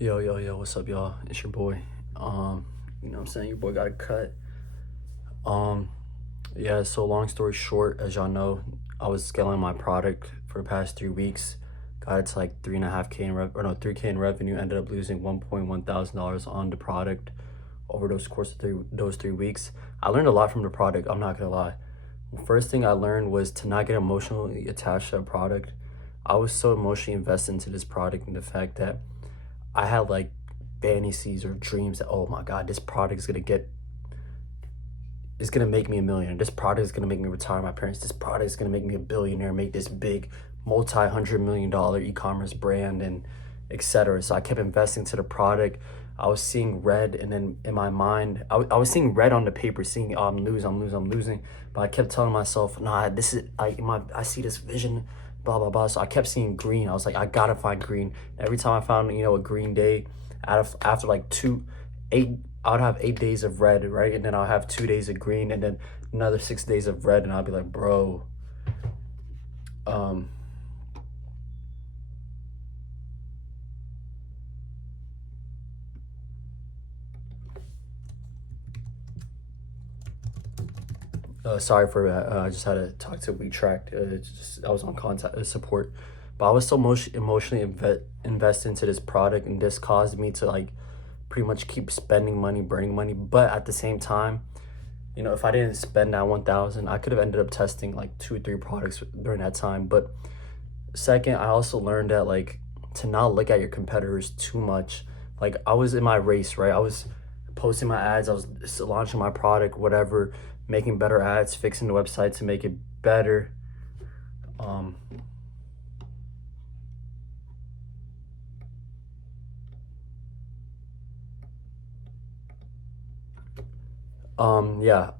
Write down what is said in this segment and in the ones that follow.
Yo, what's up, y'all? It's your boy. You know what I'm saying? Your boy got a cut. Um, yeah, so long story short, as y'all know, I was scaling my product for the past 3 weeks. Got it to like 3.5K in or no, 3K in revenue, ended up losing $1,100 on the product over those course of those 3 weeks. I learned a lot from the product, I'm not gonna lie. First thing I learned was to not get emotionally attached to a product. I was so emotionally invested into this product and the fact that I had like fantasies or dreams that, oh my God, this product is gonna make me a millionaire. This product is gonna make me retire my parents. This product is gonna make me a billionaire, make this big multi-$100 million e-commerce brand and etc. So I kept investing to the product. I was seeing red, and then in my mind, I was seeing red on the paper, seeing, oh, I'm losing. But I kept telling myself, nah, this is I see this vision, blah blah blah. So I kept seeing green. I was like, I gotta find green. Every time I found, a green day, after like 8, I would have 8 days of red, right? And then I'll have 2 days of green, and then another 6 days of red, and I'll be like, bro, um, sorry for that. I just had to talk to retract. I was on contact support, but I was so emotionally invested into this product, and this caused me to like pretty much keep spending money, burning money. But at the same time, if I didn't spend that 1,000, I could have ended up testing like 2 or 3 products during that time. But second, I also learned that like to not look at your competitors too much. Like I was in my race, right? I was posting my ads, I was launching my product, whatever, making better ads, fixing the website to make it better. Um, yeah,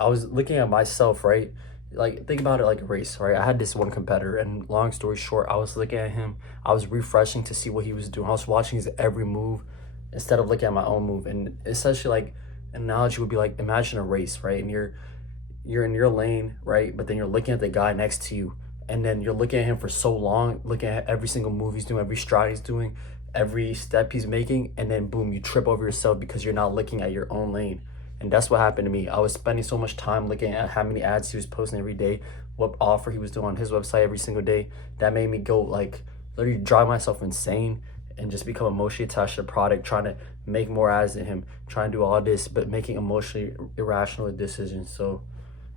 I was looking at myself, right? Like, think about it like a race, right? I had this one competitor, and long story short, I was looking at him. I was refreshing to see what he was doing. I was watching his every move instead of looking at my own move. And essentially, like, an analogy would be like, imagine a race, right? And you're in your lane, right? But then you're looking at the guy next to you, and then you're looking at him for so long, looking at every single move he's doing, every stride he's doing, every step he's making, and then boom, you trip over yourself because you're not looking at your own lane. And that's what happened to me. I was spending so much time looking at how many ads he was posting every day, what offer he was doing on his website every single day. That made me go like literally drive myself insane and just become emotionally attached to the product, trying to make more ads than him, trying to do all this, but making emotionally irrational decisions. So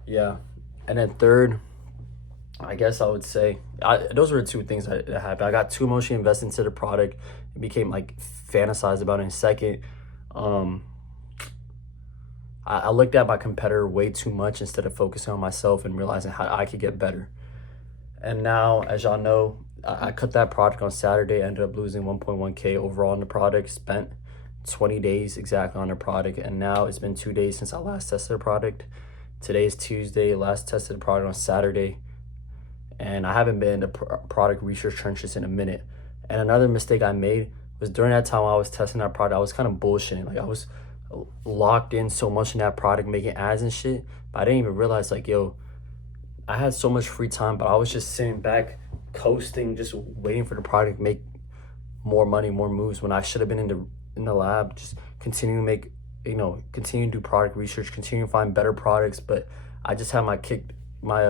yeah. And then third, I guess I would say those were the 2 things that happened. I got too emotionally invested into the product. It became like fantasized about it. And second, um, I looked at my competitor way too much instead of focusing on myself and realizing how I could get better. And now, as y'all know, I cut that product on Saturday, ended up losing 1.1K overall on the product, spent 20 days exactly on the product. And now it's been 2 days since I last tested the product. Today is Tuesday, last tested the product on Saturday. And I haven't been in the product research trenches in a minute. And another mistake I made was during that time I was testing that product, I was kind of bullshitting. Like I was locked in so much in that product, making ads and shit, but I didn't even realize like, yo, I had so much free time, but I was just sitting back, coasting, just waiting for the product to make more money, more moves, when I should have been in the lab, just continue to make, continue to do product research, continue to find better products. But I just had my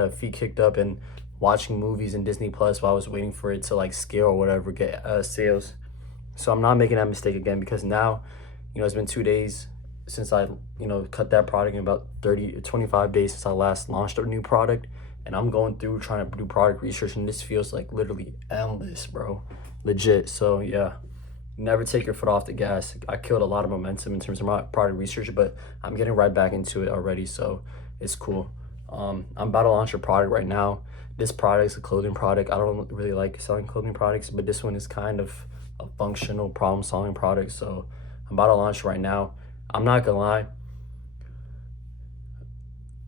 feet kicked up and watching movies in Disney Plus while I was waiting for it to like scale or whatever, get sales. So I'm not making that mistake again, because now, it's been 2 days since I, cut that product, in about 25 days since I last launched a new product. And I'm going through trying to do product research, and this feels like literally endless, bro. Legit. So yeah, never take your foot off the gas. I killed a lot of momentum in terms of my product research, but I'm getting right back into it already. So it's cool. I'm about to launch a product right now. This product is a clothing product. I don't really like selling clothing products, but this one is kind of a functional problem solving product. So I'm about to launch right now. I'm not gonna lie,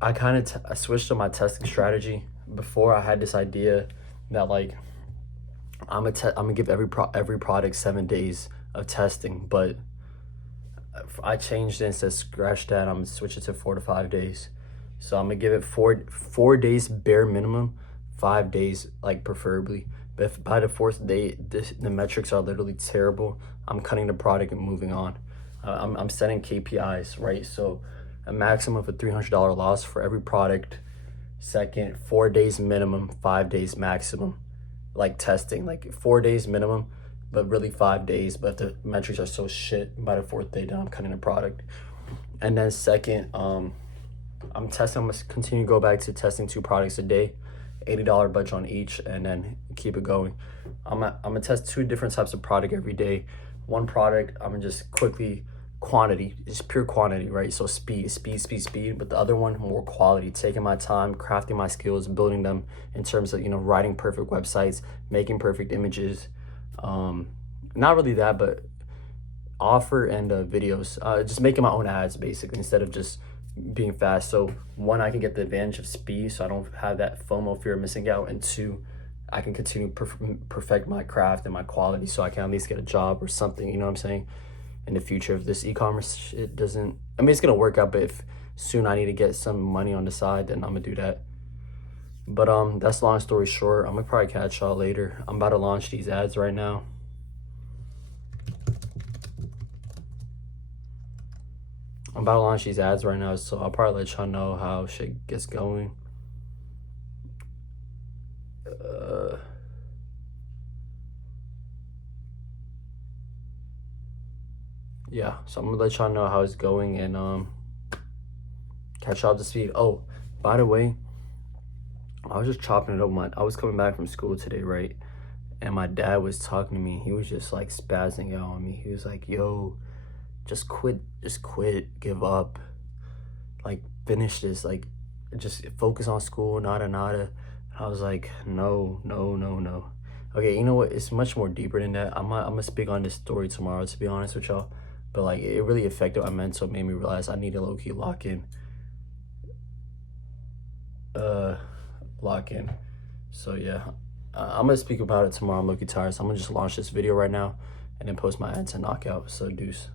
I switched to my testing strategy. Before, I had this idea that like I'm gonna give every product 7 days of testing, but I changed it and said scratch that. I'm gonna switch it to 4 to 5 days. So I'm gonna give it four days bare minimum, 5 days like preferably, But if by the fourth day the metrics are literally terrible, I'm cutting the product and moving on. I'm setting KPIs, right? So a maximum of a $300 loss for every product. Second, 4 days minimum, 5 days maximum. Like testing, like 4 days minimum, but really 5 days. But if the metrics are so shit, by the fourth day, then I'm cutting the product. And then second, I'm testing. I'm gonna continue to go back to testing 2 products a day, $80 budget on each, and then keep it going. I'm gonna test 2 different types of product every day. One product, I'm gonna just quickly quantity, just pure quantity, right? So speed. But the other one, more quality, taking my time, crafting my skills, building them in terms of, you know, writing perfect websites, making perfect images. Not really that, but offer and videos, just making my own ads basically instead of just being fast. So one, I can get the advantage of speed, so I don't have that FOMO, fear of missing out, and 2, I can continue perfect my craft and my quality, so I can at least get a job or something, you know what I'm saying, in the future. If this e-commerce shit doesn't, I mean, it's gonna work out, but if soon I need to get some money on the side, then I'm gonna do that. But that's long story short. I'm gonna probably catch y'all later. I'm about to launch these ads right now. So I'll probably let y'all know how shit gets going. Yeah, so I'm gonna let y'all know how it's going and catch y'all up to speed. Oh, by the way, I was just chopping it up. I was coming back from school today, right? And my dad was talking to me. He was just like spazzing out on me. He was like, yo, just quit, give up. Like, finish this, like, just focus on school, nada. And I was like, no. Okay, you know what? It's much more deeper than that. I'm gonna speak on this story tomorrow, to be honest with y'all. But like, it really affected my mental, made me realize I need to low-key lock in. So yeah, I'm gonna speak about it tomorrow. I'm low-key tired, so I'm gonna just launch this video right now and then post my ads and knockout. So deuce.